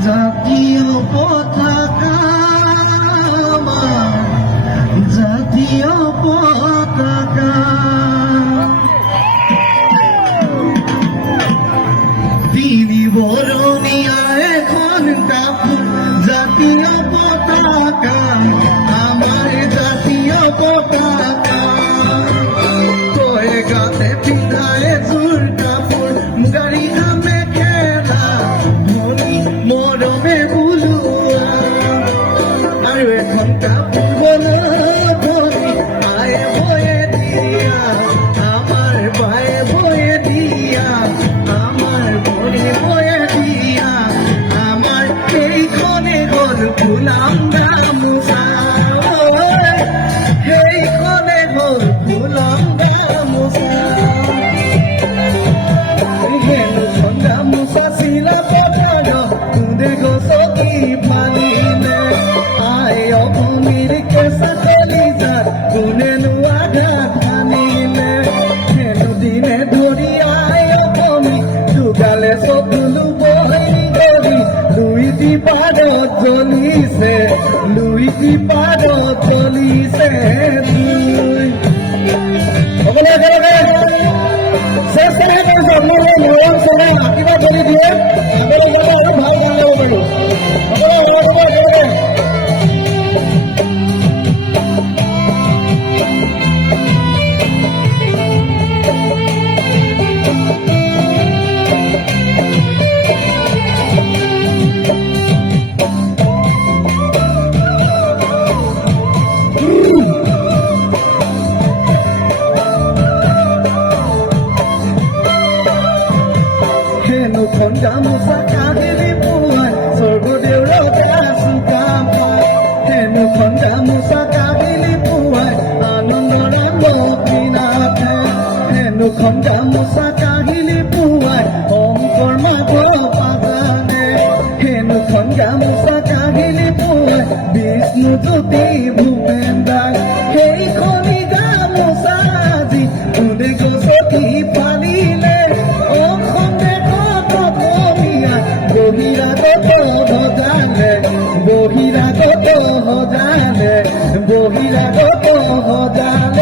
জাতীয় পতাকা আমার, জাতীয় পতাকা তিনি বরণিয়া এখন কাপুর জাতীয় পতাকা আমার জাতীয় পতাকা তোয়ে গাতে পিন্ধায় জোর কাপড় গাড়ি নামে খেলা ধনী মরমে বুলুয়া আর এখন কাপড় বলো ধনী আয় বয়ে দিয়া আমার পায়ে বয়ে দিয়া আমার বনে বয়ে দিয়া আমার এই ক্ষণে ঘর ফুলাম গামুছা এই ক্ষণে ঘর ফুলাম গামুছা হেনু সন্ধ্যা মুসা শিলা পটানো তুঁদে গোসকি পানিলে আয় অপনির কেসা কলিজার গুনে নুয়া ঘাট আনিলে হেনু দিনে ধরি আয় অপনি দুগালে সবুলু বহি গলি লুইটি পাড়ত জ্বলিছে লুইটি পাড়ত জ্বলিছে তুই সকলে একেলগে শেষ কৰি কৰিছো আপোনালোকে মৰম চৰম আশীৰ্বাদ কৰি দিয়ে আগলৈ যাতে আৰু ভাল গান গাব পাৰো সকলো একেলগে হেনুখন গামোচা কাহিলি পুৱাই স্বৰ্গদেউৰ গাছো কাম পায় হেনুখন গামোচা কাহিলি পুৱাই আনন্দৰে মতিনাথে হেনুখন গামোচা কাহিলি পুৱাই শংকৰ মাধৱ পাজানে হেনুখন গামোচা কাহিলি পুৱাই বিষ্ণু জ্যোতি ভূপেন দাস সেইখনি গামোচা আজি কোনে গছকি পালিলে বহিরাগত হজানে বহিরাগত হজানে বহিরাগত হজানে